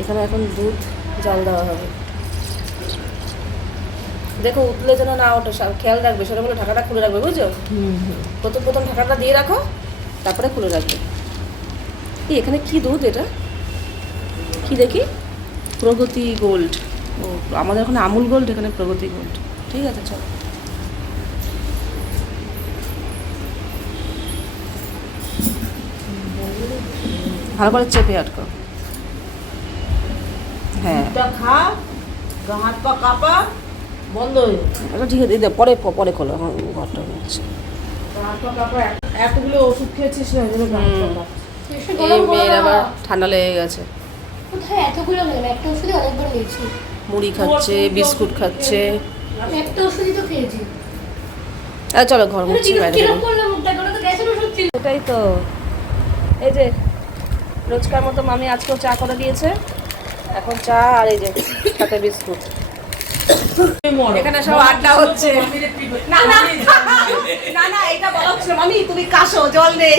এখানে এখন দুধ জাল দেওয়া হবে। দেখো উঠলে যেন না ওঠে, খেয়াল রাখবে, সেটা বলে ঢাকাটা খুলে রাখবে, বুঝছো? প্রথম ঢাকাটা দিয়ে রাখো, তারপরে খুলে রাখবে। এখানে কি দুধ এটা, কি দেখি? প্রগতি গোল্ড। ও, আমাদের ওখানে আমুল গোল্ড, এখানে প্রগতি গোল্ড। ঠিক আছে, চলো। ভালো করে চেপে আটকো। হ্যাঁ, খা, হাত পা কাপা বন্ধ হয়ে এটা ঠিক আছে, পরে পরে খোলো, আমার ঘরটা হচ্ছে। হাত পা কাপা। এতগুলো ওষুধ খেয়েছিস না, এই মেয়ের আবার ঠান্ডা লেগে গেছে। কোথায় এতগুলো গেল? একটা ওষুধই অনেকবার নিয়েছি। মুড়ি খাচ্ছে, বিস্কুট খাচ্ছে। আমি একটা ওষুধই তো খেয়েছি। চলো ঘর মুছছি, বাইরে কিরকম করলাম মুখটা, কোনো তো গ্যাসের ওষুধ ছিল। এটাই তো, এই যে রোজকার মতো মামি আজকেও চা করে দিয়েছে। এখন চা আর এই যে সাথে বিস্কুট। এখানে সব আড্ডা হচ্ছে। না না না না, এটা বলা হচ্ছে মামি, তুমি কাশো, জল নেই,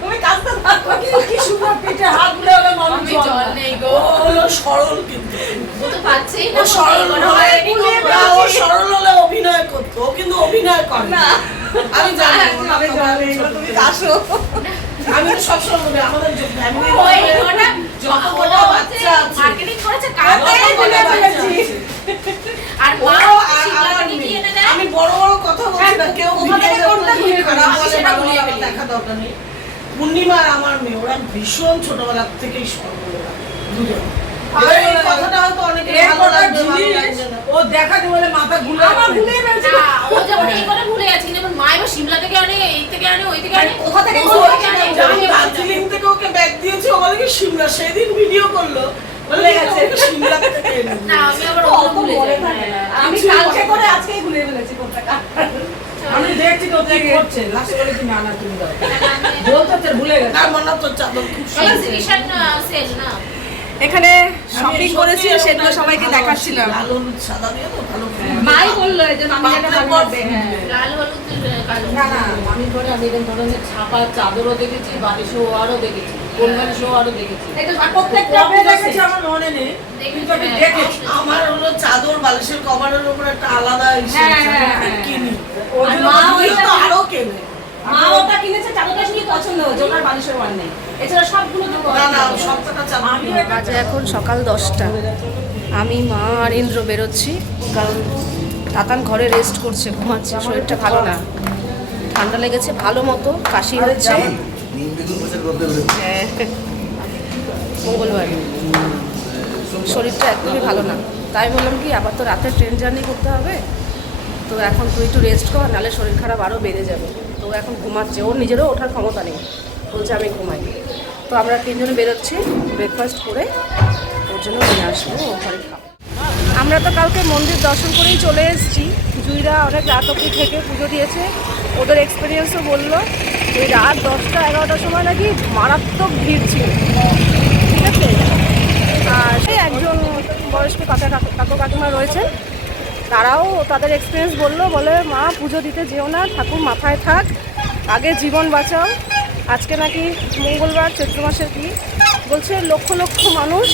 তুমি কাশতে থাকো। কি সুন্দর পেটে হাত বুলে হলো, মামি জল নেই গো। হলো সরল, কিন্তু ও তো পাচ্ছেই না। ও সরল হলে ও সরল হলে অভিনয় করতো, ও কিন্তু অভিনয় করে না। আমি জানি আমি জানি তুমি কাশো। আমি তো সবসময় বলি আমাদের ফ্যামিলি যত বড় বাচ্চা আছে মার্কেটিং করেছে কাঁদতে বলে ফেলেছি। আর মা শিবলাকে কি এনে দেয়? আমি বড় বড় কথা বলছি না, কেউ খারাপ বলে সেটা ভালো ভুলিয়ে বলে ফেলি। দেখা দরকার নেই। পূর্ণিমার আমার মেয়ে, ওরা ভীষণ ছোটবেলা থেকেই সরল, দুজন। এবার এই কথাটা হয়তো অনেকে ভালো লাগবে, ভালো লাগবে না। ও দেখাতে বলে মাথা ঘুরে আমার ঘুরে ফেলছে। না, ও যেমন এই করে ভুলে গেছে, কিন্তু আমার মা এবার শিমলা থেকে আনে, এই থেকে আনে, ওই থেকে আনে, কোথা থেকে কোথা থেকে আনে, আমি দার্জিলিং থেকে ওকে ব্যাগ দিয়েছি, ও বলে কি শিমলা, সেদিন ভিডিও করলো, বলে গেছে শিমলা থেকে এনে না, আমি আবার ওগুলো ভুলে যাই। আমি কালকে করে আজকেই ভুলে ফেলেছি কোনটা। আমি দেখছি তো কি করছে, লাস্ট বলে কি না না তুমি দাও বলতে তো ভুলে গেছে। আর মনে তো চাদর খুব সুন্দর। এক্সিবিশন সেল না। এখানে শপিং করেছি, সেগুলো সবাইকে দেখাচ্ছিলাম। লাল হলুদ সাদা দিয়ে তো ভালো। মাই বললো এই যে মামি যেটা ভালো লাগবে। লাল হলুদ কালো। না না, আমি করে আমি এরকম ধরনের ছাপা চাদরও দেখেছি, বাড়ি শোয়ারও দেখেছি, কোনখানে শোয়ারও দেখেছি। প্রত্যেকটা দেখেছি আমার মনে নেই, কিন্তু আমি দেখেছি। আমার হলো চাদর বালিশের কভারের উপর একটা আলাদা কিনি, ওই জন্য তো আরো কেনে। মা ওটা কিনেছে, চাদরটা শুধু পছন্দ হয়েছে, ওনার বালিশের ওয়ান নেই, এছাড়া সবগুলো তো না না, সবটা চাদর। বাজে এখন সকাল 10টা। আমি, মা আর ইন্দ্র বেরোচ্ছি, কারণ তাতান ঘরে রেস্ট করছে, ঘুমাচ্ছে, শরীরটা ভালো না, ঠান্ডা লেগেছে ভালো মতো, কাশি হচ্ছে। হ্যাঁ, মঙ্গলবার, শরীরটা একদমই ভালো না, তাই বললাম কি আবার তো রাতে ট্রেন জার্নি করতে হবে, তো এখন তুই একটু রেস্ট কর, নাহলে শরীর খারাপ আরও বেড়ে যাবে। তো এখন ঘুমাচ্ছে, ওর নিজেরও ওঠার ক্ষমতা নেই, বলছে আমি ঘুমাই। তো আমরা তিনজনে বেরোচ্ছি, ব্রেকফাস্ট করে ওর জন্য নিয়ে আসবো, ও ঘরে খাবো। আমরা তো কালকে মন্দির দর্শন করেই চলে এসেছি। জুইরা অনেক রাত অবধি থেকে পুজো দিয়েছে, ওদের এক্সপিরিয়েন্সও বললো এই রাত 10টা 11টার সময় নাকি মারাত্মক ভিড় ছিল, ঠিক আছে। আর সেই একজন বয়স্ক কাকু কাকিমা রয়েছেন, তারাও তাদের এক্সপিরিয়েন্স বলে মা পুজো দিতে যেও না, ঠাকুর মাথায় থাক, আগে জীবন বাঁচাও। আজকে নাকি মঙ্গলবার, চৈত্র মাসের কি বলছে, লক্ষ লক্ষ মানুষ,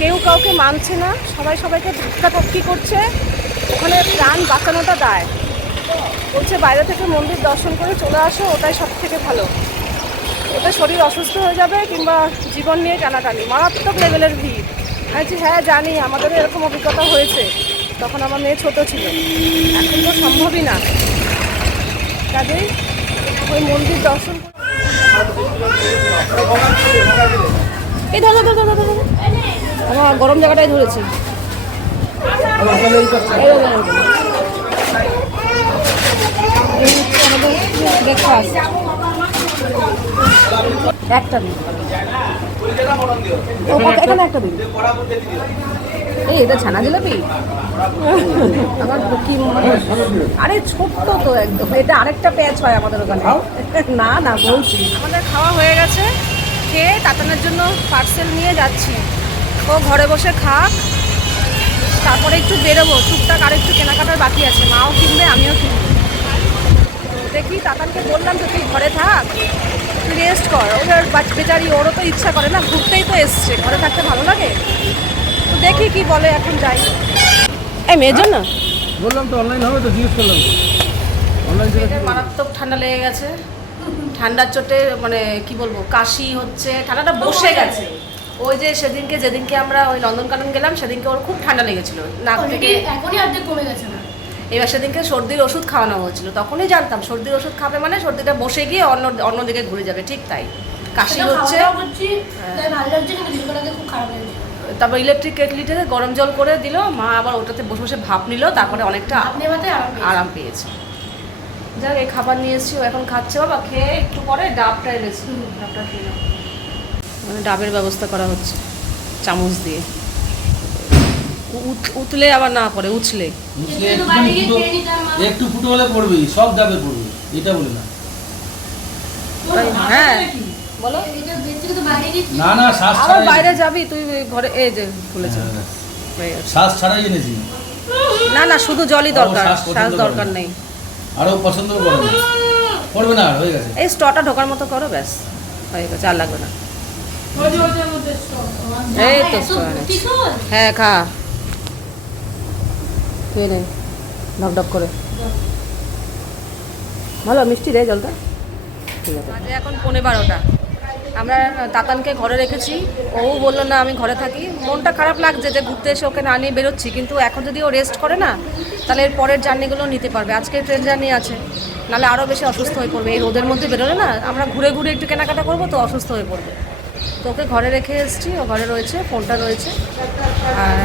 কেউ কাউকে মানছে না, সবাই সবাইকে ধাক্কাধাক্কি করছে, ওখানে প্রাণ বাঁচানোটা দায়। বলছে বাইরে থেকে মন্দির দর্শন করে চলে আসো, ওটাই সব থেকে ভালো, ওটা শরীর অসুস্থ হয়ে যাবে কিংবা জীবন নিয়ে টানাটানি, মারাত্মক লেভেলের ভিড়। আমি বলছি হ্যাঁ জানি, আমাদেরও এরকম অভিজ্ঞতা হয়েছে, তখন আমার মেয়ে ছোট ছিল, এখন তো সম্ভবই না। কাজেই ওই মন্দির দর্শন এই ধরো আমার গরম জায়গাটাই ধরেছে। আমাদের ব্রেকফাস্ট একটা দিন, এখানে একটা দিন। এই এটা ছানা জিলাপি আমার কি মানে, আরে ছোট্ট তো একদম, এটা আরেকটা প্যাচ হয় আমাদের ওখানে। না না বলছি, আমাদের খাওয়া হয়ে গেছে, খেয়ে তাতানের জন্য পার্সেল নিয়ে যাচ্ছি, ও ঘরে বসে খাক, তারপরে একটু বেরোবো, টুকটাক আর একটু কেনাকাটার বাকি আছে, মাও কিনবে আমিও কিনবো। দেখি তাতানকে বললাম তো তুই ঘরে থাক, তুই রেস্ট কর। ওদের বেচারি, ওরও তো ইচ্ছা করে না, ঘুরতেই তো এসছে, ঘরে থাকতে ভালো লাগে। তো দেখি কি বলে, এখন যাই। এই মেয়ের জন্য বললাম তো অনলাইন হবে, তো জিজ্ঞেস করলাম তো অনলাইন মেয়েটার মারাত্মক ঠান্ডা লেগে গেছে, ঠান্ডার চোটে মানে কি বলবো, কাশি হচ্ছে, ঠান্ডাটা বসে গেছে। ওই যে যেদিনকে আমরা ওই নন্দনকানন গেলাম, সেদিনকে ওর খুব ঠান্ডা লেগেছিল নাক থেকে, এখনই অর্ধেক কমে গেছে না। এবার সেদিনকে সর্দির ওষুধ খাওয়ানো হয়েছিল, তখনই জানতাম সর্দির ওষুধ খাবে মানে সর্দিটা বসে গিয়ে অন্যদিকে ঘুরে যাবে। ঠিক তাই, কাশি হচ্ছে। তাই ভালো লাগছে, কিন্তু ভিডিওটাতে খুব খারাপ হয়েছে। তারপর ইলেকট্রিক কেটলিতে গরম জল করে দিল মা, আবার ওটাতে বসে বসে ভাপ নিল, তারপরে অনেকটা আপনি মাথায় আরাম পেয়েছে। যাক, এই খাবার নিয়ে এসেছি, ও এখন খাচ্ছে। বাবা খেয়ে একটু পরে ডাবটা এনেছি, ডাবটা খেয়ে নাও। মানে ডাবের ব্যবস্থা করা হচ্ছে চামচ দিয়ে, উতলে আবার না পড়ে, উছলে। একটু ফুটো হলে পড়বি, সব যাবে পড়বি, এটা বলে না। হ্যাঁ বলো। না না, শ্বাস আবার ছাড়াই বাইরে যাবি তুই, ঘরে এই যে খুলেছে। শ্বাস ছাড়াই এনেছি। না না, শুধু জলই দরকার, শ্বাস পছন্দ শ্বাস করে দরকার না। নেই। আরও পছন্দ করে না, পড়বে না, হয়ে গেছে। এই স্টটা ঢোকার মতো করো, ব্যাস হয়ে গেছে, আর লাগবে না। এই তো straw। হ্যাঁ খা, খেয়ে নে ঢকঢক করে। ভালো মিষ্টি রে জলটা। ঠিক আছে, আজ এখন 11:15। আমরা তাতানকে ঘরে রেখেছি, ও বললো না আমি ঘরে থাকি। মনটা খারাপ লাগছে যে ঘুরতে এসে ওকে না নিয়ে বেরোচ্ছি, কিন্তু এখন যদি ও রেস্ট করে না, তাহলে এর পরের জার্নিগুলো নিতে পারবে। আজকে ট্রেন জার্নি আছে, নাহলে আরও বেশি অসুস্থ হয়ে পড়বে। এই রোদের মধ্যে বেরোলে না, আমরা ঘুরে ঘুরে একটু কেনাকাটা করবো তো অসুস্থ হয়ে পড়বে। তো ওকে ঘরে রেখে এসেছি, ও ঘরে রয়েছে, ফোনটা রয়েছে। আর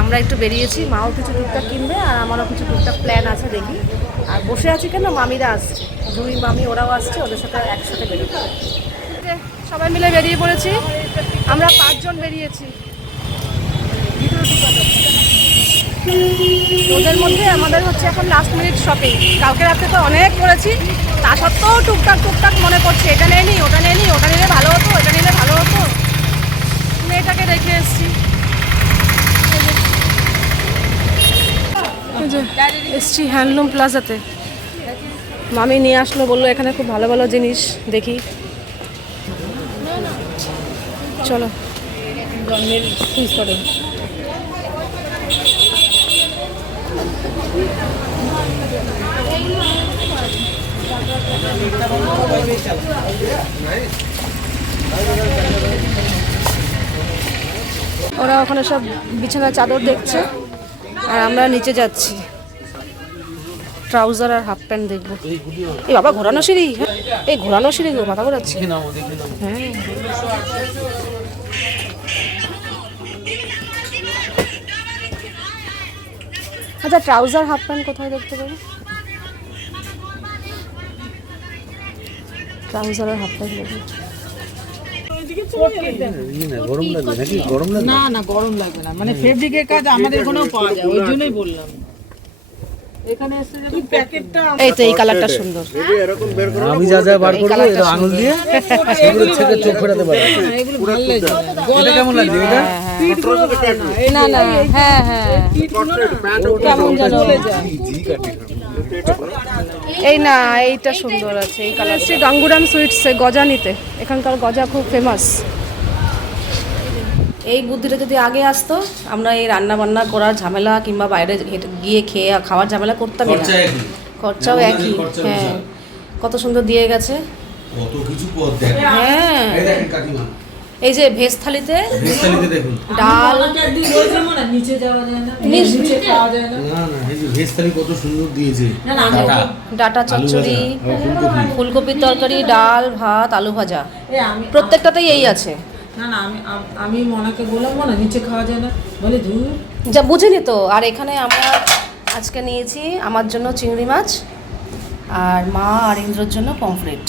আমরা একটু বেরিয়েছি, মাও কিছু টুকটাক কিনবে, আর আমারও কিছু টুকটাক প্ল্যান আছে, দেখি। আর বসে আছি কেন, মামিরা আসছে, 2 মামি ওরাও আসছে, ওদের সাথে একসাথে বেরোবো। সবাই মিলে বেরিয়ে পড়েছি, আমরা 5 জন বেরিয়েছি। ওদের মধ্যে আমাদের হচ্ছে এখন লাস্ট মিনিট শপিং। কালকে রাতে তো অনেক করেছি, তা সত্ত্বেও টুকটাক মনে করছে এটা নিয়ে নিই, ওটা নিয়ে নিই, ওটা নিলে ভালো হতো, এটা নিলে ভালো হতো। মেয়েটাকে রেখে এসেছি, এসছি হ্যান্ডলুম প্লাজাতে। মামি নিয়ে আসলো, বললো এখানে খুব ভালো ভালো জিনিস দেখি, চলো। জন্মের ফিস করো। ওরা ওখানে সব বিছানা চাদর দেখছে, আর আমরা নিচে যাচ্ছি ট্রাউজার আর হাফ প্যান্ট দেখবো। এই বাবা ঘোরানো সিঁড়ি, এই ঘোরানো সিঁড়ি গো, মাথা ঘোরাচ্ছে। হ্যাঁ আচ্ছা, ট্রাউজার হাফ প্যান্ট কোথায় দেখতে পাবো? ট্রাউজার আর হাফ প্যান্ট দেখবো। গরম লাগবে নাকি? গরম লাগবে না না, গরম লাগবে না, মানে ফেব্রিকের কাজ আমাদের ওখানেও পাওয়া যায়, ওই জন্যই বললাম। এখানে এসে যদি প্যাকেটটা, এই তো এই কালারটা সুন্দর। আমি যা যা বার করবো এটা আঙুল দিয়ে সেগুলো থেকে চোখ ফেরাতে পারবো। এগুলো ভালো লাগে। এটা কেমন লাগছে? এটা না না, হ্যাঁ হ্যাঁ, কেমন যেন এই না, এইটা সুন্দর আছে, এই কালার। শ্রী গাঙ্গুরাম সুইটস গজা নিতে, এখানকার গজা খুব ফেমাস। এই বুদ্ধিটা যদি আগে আসতো, আমরা এই রান্না বান্না করার ঝামেলা কিংবা বাইরে গিয়ে খেয়ে খাওয়ার ঝামেলা করতাম না। খরচাও একই। হ্যাঁ, কত সুন্দর দিয়ে গেছে, কত কিছু পদ দেন। হ্যাঁ, এই দেখেন কাকিমা, এই যে ভেজ থালিতে দেখুন ডাল, নিচে যাওয়া যায় না, নিচে খাওয়া যায় না। না না, এই যে ভেজ থালি কত সুন্দর দিয়েছে। ডাটা চচ্চড়ি, ফুলকপির তরকারি, ডাল ভাত, আলু ভাজা, আমি প্রত্যেকটাতেই এই আছে। না না, আমি মনাকে বললাম না নিচে খাওয়া যায় না, বলে ধুর। যা বুঝিনি তো। আর এখানে আমরা আজকে নিয়েছি আমার জন্য চিংড়ি মাছ, আর মা আর ইন্দ্রর জন্য পমফ্রেট,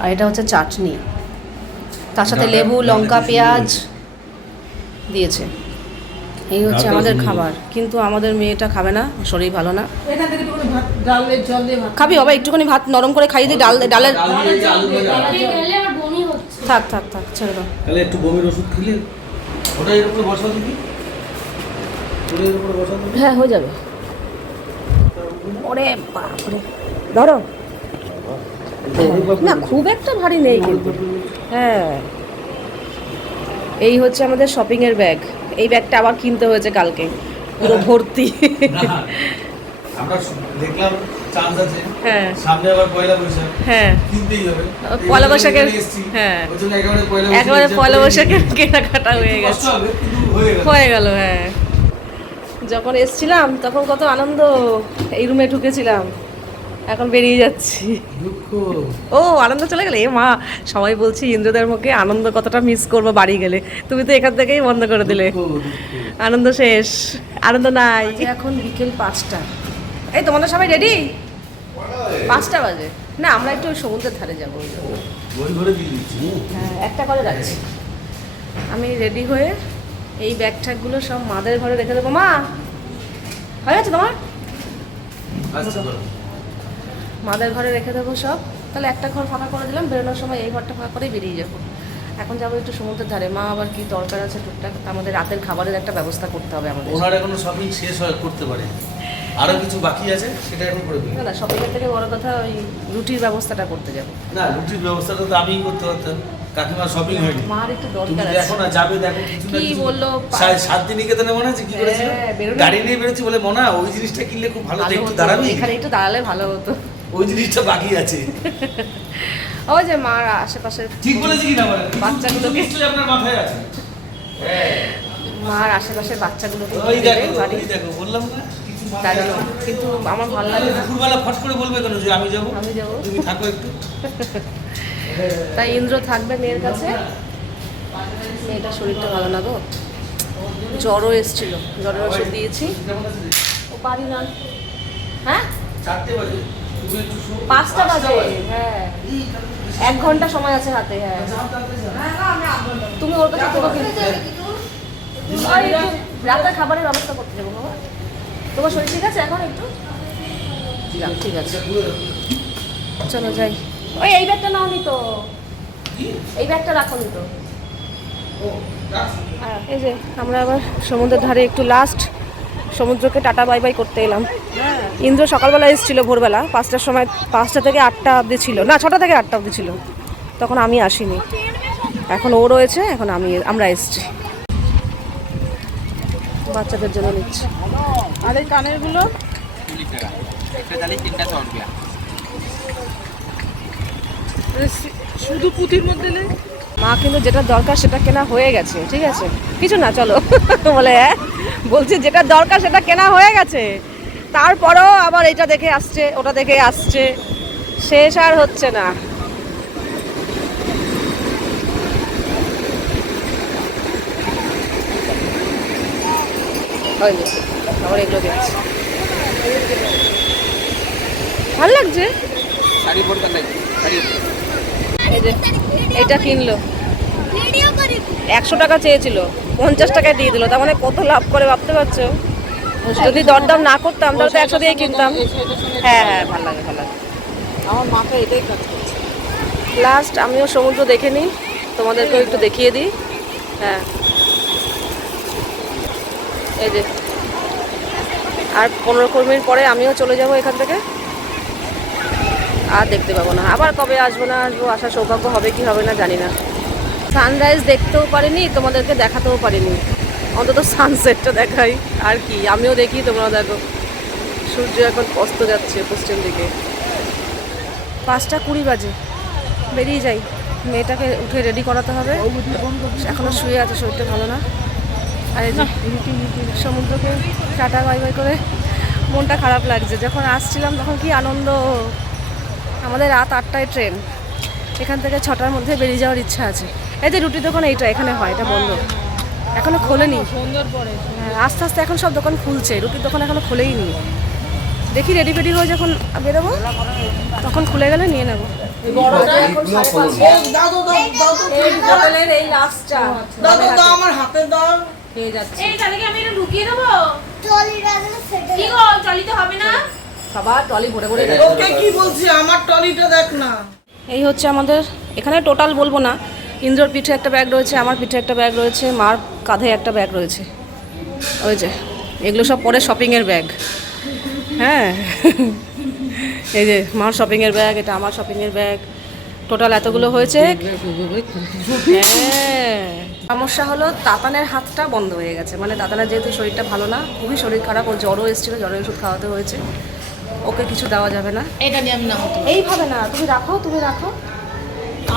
আর এটা হচ্ছে চাটনি, তার সাথে লেবু, লঙ্কা, পেঁয়াজ দিয়েছে। এই হচ্ছে আমাদের খাবার, কিন্তু আমাদের মেয়েটা খাবে না, শরীর ভালো না। এখান থেকে একটুখানি ভাত, ডালের জল দিয়ে ভাত খাবি বাবা? একটুখানি ভাত নরম করে খাইয়ে দিই, ডালের। থাক থাক থাক, ছেড়ে দাও। তাহলে একটু বমির ওষুধ খেলে ওটা এর উপরে বসা দিবি, এর উপরে বসা দিবি। হ্যাঁ হয়ে যাবে। ওরে বাপরে, ধরো না খুব একটা ভারী নেই কিন্তু। হ্যাঁ, এই হচ্ছে আমাদের শপিং এর ব্যাগ। এই ব্যাগটা আবার কিনতে হয়েছে কালকে, পুরো ভর্তি। না, আমরা দেখলাম চান্স আছে। হ্যাঁ সামনে আবার পয়লা বৈশাখ, হ্যাঁ, কিনতেই হবে। পয়লা বৈশাখের, এখানে এসেছি, হ্যাঁ, ওই জন্য একেবারে একেবারে পয়লা বৈশাখের কেনাকাটা হয়ে একটু কষ্ট গেছে, হবে, কিন্তু হয়ে গেল। হয়ে গেল। হ্যাঁ, যখন এসছিলাম তখন কত আনন্দ, এই রুমে ঢুকেছিলাম, এখন বেরিয়ে যাচ্ছি। দুঃখ। ও আনন্দ চলে গেলে, এ মা, সবাই বলছি ইন্দ্রদের মুখে আনন্দ কতটা মিস করবো বাড়ি গেলে, তুমি তো এখান থেকেই বন্ধ করে দিলে। আনন্দ শেষ, আনন্দ নাই। এখন বিকেল 5টা। এই তোমাদের সবাই রেডি? 5টা বাজে না, আমরা একটু ওই সমুদ্রের ধারে যাবো, ওই জন্য। বই ভরে দিয়ে দিচ্ছি। হ্যাঁ, একটা করে যাচ্ছি। আমি রেডি হয়ে এই ব্যাগ ট্যাগগুলো সব মাদের ঘরে রেখে দেবো। মা, হয়ে গেছে তোমার? আচ্ছা করো। মাদের ঘরে রেখে দেবো সব। তাহলে একটা ঘর ফাঁকা করে দিলাম, বেরোনোর সময় এই ঘরটা ফাঁকা করেই বেরিয়ে যাবো। এখন যাবো একটু সমুদ্রের ধারে। মা আবার কি দরকার আছে টুকটাক, আমাদের রাতের খাবারের একটা ব্যবস্থা করতে হবে আমাদের। ওনার এখনো শপিং শেষ হয় করতে পারে, আরো কিছু বাকি আছে, সেটা এখন করে দিই। না না, শপিংয়ের থেকে বড় কথা ওই রুটির ব্যবস্থাটা করতে যাবো। না, রুটির ব্যবস্থাটা তো আমিই করতে পারতাম, কাকিমা শপিং হয়নি। মার একটু তুমি দরকার দেখো আছে। না, যাবে দেখো কিছু না কি কিছু। বললো? শান্তিনিকেতনে মনে আছে কি করেছিল? হ্যাঁ, বেরোনো। গাড়ি নিয়ে বেরোচ্ছি বলে, মনে হয় ওই জিনিসটা কিনলে খুব ভালো, ভালো একটু হতো, দাঁড়াবি? এখানে একটু দাঁড়ালে ভালো হতো। ওই জিনিসটা বাকি আছে। ওই যে মার আশেপাশে ঠিক বলেছি কিনা বলেন? বাচ্চাগুলোকে- নিশ্চয়ই আপনার মাথায় আছে। মার আশেপাশের বাচ্চাগুলোকে ওই দেখো, বাড়ি ওই দেখো, বললাম না কিছু তাই মাথায় জন্য। আছে। কিন্তু আমার ভালো লাগে না, দুপুরবেলা ফট করে বলবে কেন যে আমি যাবো? আমি যাবো। তুমি থাকো একটু। তাই ইন্দ্র থাকবে মেয়ের কাছে। মেয়েটার শরীরটা ভালো না গো, জ্বরও এসেছিল, জ্বরের ওষুধ দিয়েছি। কেমন আছে রে? ও পারি না। হ্যাঁ, 4টে বাজে, তুমি একটু শো। 5টা বাজে। হ্যাঁ, 1 ঘন্টা সময় আছে হাতে। হ্যাঁ, তুমি ওর কাছে থেকে কিন্তু ওই একটু রাতের খাবারের ব্যবস্থা করতে যাবো বাবা। তোমার শরীর ঠিক আছে এখন একটু? যাক, ঠিক আছে, চলো যাই। ওই এই ব্যাগটা নাও নি তো, এই ব্যাগটা রাখো নি তো। এই যে আমরা আবার সমুদ্রের ধারে একটু লাস্ট সমুদ্রকে টাটা বাই বাই করতে এলাম। ইন্দ্র সকালবেলা এসেছিল ভোরবেলা 5টার সময়, 5টা থেকে 8টা অবধি ছিল, না 6টা থেকে 8টা অবধি ছিল, তখন আমি আসিনি। এখন ও রয়েছে, এখন আমরা এসছি, বাচ্চাদের জন্য নিচ্ছি। আর এই কানের গুলো শুধু পুঁথির মধ্যে নেই। মা কিন্তু যেটা দরকার সেটা কেনা হয়ে গেছে, ঠিক আছে, কিছু না, চলো বলে। হ্যাঁ, বলছি যেটা দরকার সেটা কেনা হয়ে গেছে, তারপরেও আবার এটা দেখে আসছে, ওটা দেখে আসছে, শেষ আর হচ্ছে না। হয়নি, আবার এগুলো দেখছি, ভালো লাগছে। এই যে এটা কিনলো, 100 টাকা চেয়েছিল, 50 টাকায় দিয়ে দিল, তার মানে কত লাভ করে ভাবতে পারছো। যদি দরদাম না করতাম তাহলে তো 100 দিয়ে কিনতাম। হ্যাঁ হ্যাঁ, ভালো লাগে, ভালো লাগে। আমার মাথায় এটাই কাজ করছে। লাস্ট আমিও সমুদ্র দেখে নিই, তোমাদেরকেও একটু দেখিয়ে দিই। হ্যাঁ, এই যে আর 15 মিনিট পরে আমিও চলে যাব এখান থেকে, আর দেখতে পাবো না। আবার কবে আসবো না আসবো, আসার সৌভাগ্য হবে কি হবে না জানি না। সানরাইজ দেখতেও পারিনি, তোমাদেরকে দেখাতেও পারিনি, অন্তত সানসেটটা দেখাই আর কি। আমিও দেখি, তোমরাও দেখো। সূর্য এখন অস্ত যাচ্ছে পশ্চিম দিকে। 5টা 20 বাজে, বেরিয়ে যাই। মেয়েটাকে উঠে রেডি করাতে হবে, এখনো শুয়ে আছে, শরীরটা ভালো না। আর এই যে সমুদ্রকে টাটা বাই বাই করে মনটা খারাপ লাগছে। যখন আসছিলাম তখন কি আনন্দ। আমাদের রাত 8টায় ট্রেন, এখান থেকে 6টার মধ্যে বেরিয়ে যাওয়ার ইচ্ছা আছে। এই যে রুটি দোকান এইটা এখানে হয়, এটা বন্ধ, এখনো খোলেনি। সুন্দর পরে হ্যাঁ, আস্তে আস্তে এখন সব দোকান খুলছে, রুটির দোকান এখনো খোলেই নি। দেখি রেডি ফেডি হয়ে যখন বেরোবো তখন খুলে গেলে নিয়ে নেবো। দাদু দাও এই হোটেলের এই লাস্টটা দাদু দাও আমার হাতে দাও। পেয়ে যাচ্ছে। এই তাহলে কি আমি এটা ঢুকিয়ে দেবো? কি গো, চলিতে হবে না? সবার ট্রলি ভরে ভরে গেছে। ওকে কি বলছি, আমার টলিটা দেখ না। এই হচ্ছে আমাদের এখানে টোটাল বলবো না, ইন্দ্রর পিঠে একটা ব্যাগ রয়েছে, আমার পিঠে একটা ব্যাগ রয়েছে, মার কাঁধে একটা ব্যাগ রয়েছে। ওই যে এগুলো সব পরে শপিংয়ের ব্যাগ। হ্যাঁ, এই যে মার শপিংয়ের ব্যাগ, এটা আমার শপিংয়ের ব্যাগ, টোটাল এতগুলো হয়েছে। হ্যাঁ, সমস্যা হলো তাতানের হাতটা বন্ধ হয়ে গেছে, মানে তাতানের যেহেতু শরীরটা ভালো না, খুবই শরীর খারাপ, ওর জ্বরও এসেছিলো, জ্বরের ওষুধ খাওয়াতে হয়েছে, ওকে কিছু দেওয়া যাবে না। এটা নিয়ে আমি নামাতে এইভাবে না, তুমি রাখো, তুমি রাখো,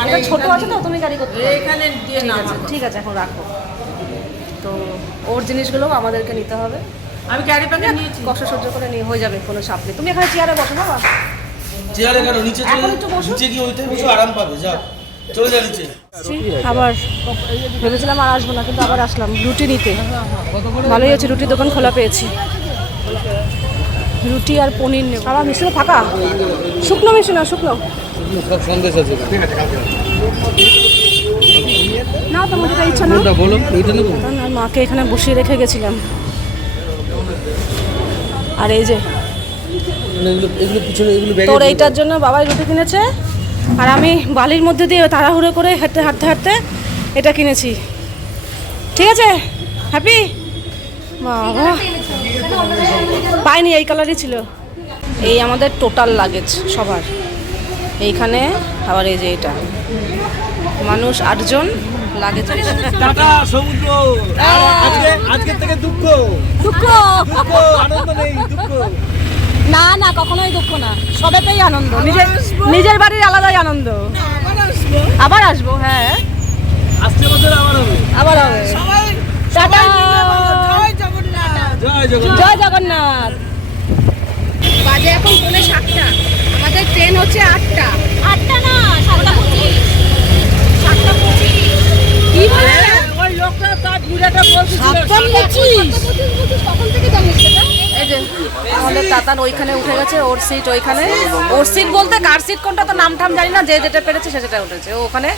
এটা ছোট আছে তো, তুমি গাড়ি করতে পারো। এখানে দিয়ে ঠিক না আছে, ঠিক আছে, এখন রাখো। তো ওর জিনিসগুলো আমাদেরকে নিতে হবে, আমি ক্যারি প্যাকেট নিয়েছি। কষ্ট সহ্য করে নিয়ে হয়ে যাবে, কোনো চাপ নেই। তুমি এখানে চেয়ারে বসো বাবা। চেয়ারে কেন নিচে এখন একটু বসো। নিচে গিয়ে ওইটাই বসে আরাম পাবে, যা চলে যা নিচে। আবার ভেবেছিলাম আর আসবো না, কিন্তু আবার আসলাম রুটি নিতে। ভালোই হয়েছে, রুটির দোকান খোলা পেয়েছি। রুটি আর পনির নেব। আবার মিশিয়ে ফাঁকা, শুকনো মিশি না, শুকনো সব সন্দেশ আছে। না, তোমার যেটা ইচ্ছা না। কোনটা বলো, এইটা নেবো। আর মাকে এখানে বসিয়ে রেখে গেছিলাম। আর এই যে এগুলো পিছনে, এগুলো ব্যাগে। তোর এইটার জন্য বাবাই রুটি কিনেছে, আর আমি বালির মধ্যে দিয়ে তাড়াহুড়ো করে হাঁটতে হাঁটতে এটা কিনেছি। ঠিক আছে, হ্যাপি? বাবা পাইনি, এই কালারই ছিল। এই আমাদের টোটাল লাগেজ সবার এইখানে। আবার এই যে এটা, মানুষ 8 জন লাগেজ। টাটা সমুদ্র। আজকে থেকে দুঃখ দুঃখ আনন্দ নেই, দুঃখ। না না, কখনোই দুঃখ না, সবেতেই আনন্দ। নিজের বাড়ির আলাদাই আনন্দ। আবার আসবো, হ্যাঁ, আজকে বছর আবার হবে। সবাই টাটা, জয় জগন্নাথ। জয় জগন্নাথ। জয় জগন্নাথ। বাজে এখন 7:30, আমাদের ট্রেন হচ্ছে 8টা। 8টা না, 7:25। 7:25 কি বলে? ওই লোকটা তার বুড়াটা বলছিল কখন থেকে জানিস সেটা? এই যে আমাদের তাতান ওইখানে উঠে গেছে, ওর সিট ওইখানে। ওর সিট বলতে কার সিট কোনটা তো নাম ঠাম জানি না, যে যেটা পেরেছে সে সেটা উঠেছে ও ওখানে।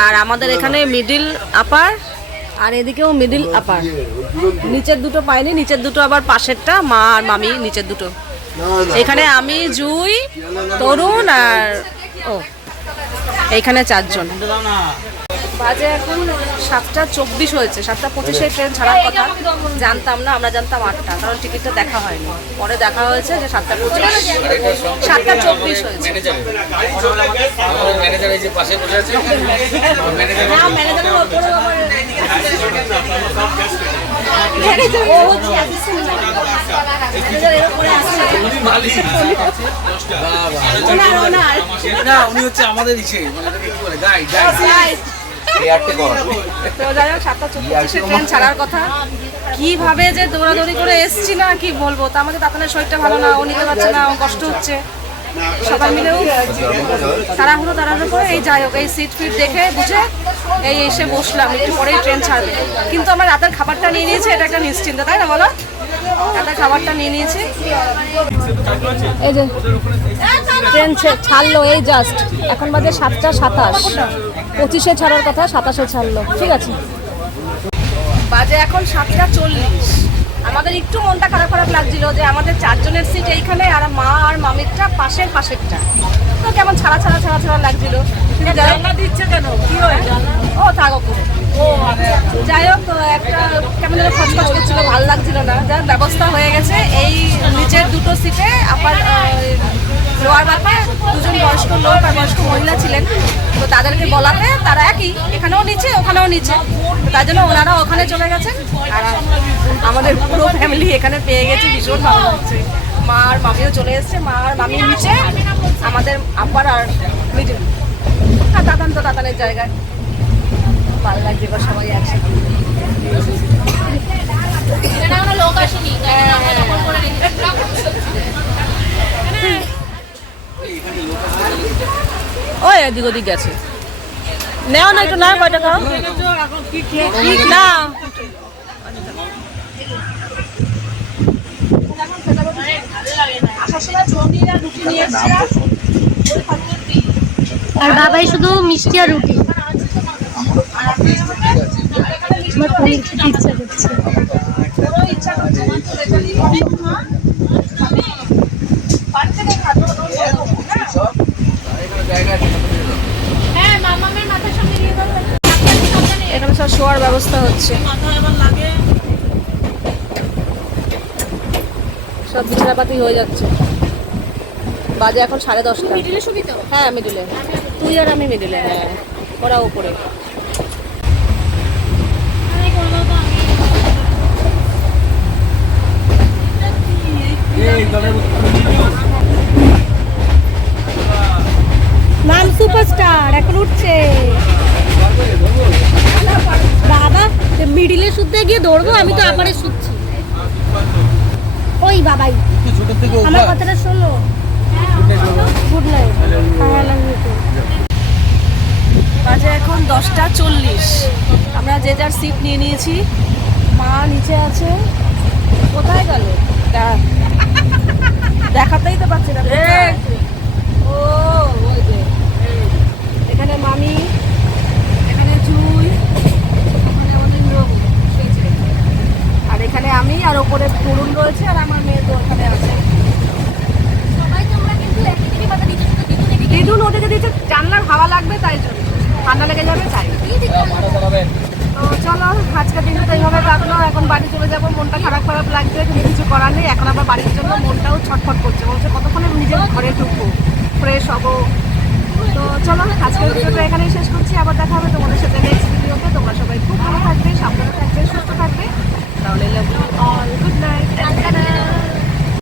আর আমাদের এখানে মিডিল আপার, আর এদিকেও মিডিল আপার। নিচের দুটো পাইনি, নিচের দুটো আবার পাশেরটা মা আর মামি, নিচের দুটো। এখানে আমি, জুই, তরুণ আর ও, এইখানে 4 জন। বাজে এখন 7:24 হয়েছে। 7:25 ট্রেন ছাড়ার কথা, জানতাম না, আমরা জানতাম 8টা, কারণ টিকিটটা দেখা হয়নি। পরে দেখা হয়েছে যে 7:25, 7:24 হয়েছে। ম্যানেজার এই যে পাশে বসে আছে, না, ম্যানেজারের ওপরে আবার ও হচ্ছে assistant ম্যানেজার, এর উপরে আছে ওনার। না উনি হচ্ছে আমাদের ইসে, মানে এটাকে কি বলে, গাইড। তো যাই হোক, 7:24 ট্রেন ছাড়ার কথা। কিভাবে যে দৌড়াদৌড়ি করে এসছি না, কি বলবো। তা আমাদের তাতানের শরীরটা ভালো না, ও নিতে পারছে না, ও কষ্ট হচ্ছে। সবাই মিলেও তাড়াহুড়ো করে এই যাই হোক, এই সিট ফিট দেখে বুঝে এই এসে বসলাম, একটু পরেই ট্রেন ছাড়বে। কিন্তু আমার রাতের খাবারটা নিয়ে নিয়েছি, এটা একটা নিশ্চিন্ত, তাই না বলো? রাতের খাবারটা নিয়ে নিয়েছি। এই যে ট্রেন ছাড়লো এই জাস্ট, এখন বাজে 7:27। 25-এ ছাড়ার কথা, 27-এ ছাড়লো। ঠিক আছে, বাজে এখন 7:40। আমাদের একটু মনটা খারাপ লাগছিল যে আমাদের 4 জনের সিট এইখানে, আর মা আর মামিরটা পাশেরটা, তো কেমন ছাড়া লাগছিল। দিচ্ছে কেন, কি হয়? ও থাকো পুরো। যাই হোক, একটা কেমন যেন খচখচ করছিল, ভালো লাগছিল না। যার ব্যবস্থা হয়ে গেছে, এই নিচের দুটো সিটে আপার লোয়ার বাপে 2 জন বয়স্ক লোক আর বয়স্ক মহিলা ছিলেন। তো তাদেরকে বলাতে তারা একই, এখানেও নিচে ওখানেও নিচে, তার জন্য ওনারা ওখানে চলে গেছেন। আর আমাদের পুরো ফ্যামিলি এখানে পেয়ে গেছি, ভীষণ ভালো লাগছে। মা আর মামিও চলে এসছে, মা আর মামি নিচে, আমাদের আপার আর মিডিল, আর তাতান তো তাতানের জায়গায়। ভালো লাগছে এবার সবাই একসাথে। এটা কোনো লোক আসেনি, আমরা দখল করে রেখেছিলাম। ওই এদিক ওদিক গেছে, নেও না একটু, না কয়টা খাও এখন কি না। আর বাবাই শুধু মিষ্টি আর রুটি। আমার পনির খেতে ইচ্ছা করছে। হ্যাঁ, মামামের মাথার সামনে দিয়ে দাও। এখানে সব শোয়ার ব্যবস্থা হচ্ছে, সব বিছানাপাতি হয়ে যাচ্ছে। বাজে এখন 10:30। মিডিলে শুবি তো? হ্যাঁ মিডিলে, তুই আর আমি মিডিলে। হ্যাঁ ওরা উপরে। আমি করবো তো আমি। এই তবে ম্যাম সুপারস্টার এখন উঠছে। বাবা মিডিলে শুতে গিয়ে দৌড়বো, আমি তো আপারে শুচ্ছি। ওই বাবাই ছোট থেকে আমার কথাটা শোনো। Good night. হ্যাঁ লাভ ইউ টু। বাজে এখন 10:40। আমরা যে যার সিট নিয়ে নিয়েছি। মা নিচে আছে। কোথায় গেল? দেখাতেই তো পাচ্ছি না। ও ওই যে এখানে মামি, এখানে জুই, এখানে অনিন্দ্রবাবু শুয়েছে। আর এখানে আমি, আর ওপরে তরুণ রয়েছে, আর আমার মেয়ে তো ওখানে আছে। সবাই তোমরা কিন্তু একই দিকে কথা দিচ্ছ, শুধু দিদুন এদিকে। দিদুন ওদিকে দিচ্ছে, জানলার হাওয়া লাগবে তাই জন্য, ঠান্ডা লেগে যাবে তাই। তো চলো আজকের দিনটা এইভাবে কাটলো। এখন বাড়ি চলে যাবো। মনটা খারাপ খারাপ লাগছে, কিন্তু কিছু করার নেই। এখন আবার বাড়ির জন্য মনটাও ছটফট করছে, বলছে কতক্ষণে নিজের ঘরে ঢুকবো, ফ্রেশ হবো। তো চলো আজকের ভিডিওটা এখানেই শেষ করছি। আবার দেখা হবে তোমাদের সাথে নেক্সট ভিডিওতে। তোমরা সবাই খুব ভালো থাকবে, সাবধানে থাকবে, সুস্থ থাকবে। তাহলে love you all, good night.